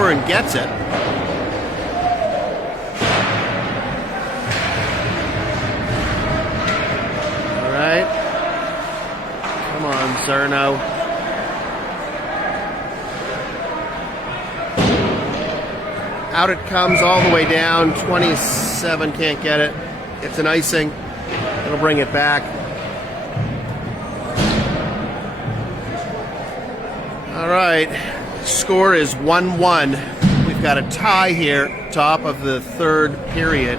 over and gets it. All right. Come on, Zerno. Out it comes all the way down. 27 can't get it. It's an icing. It'll bring it back. All right. Score is 1-1. We've got a tie here, top of the third period.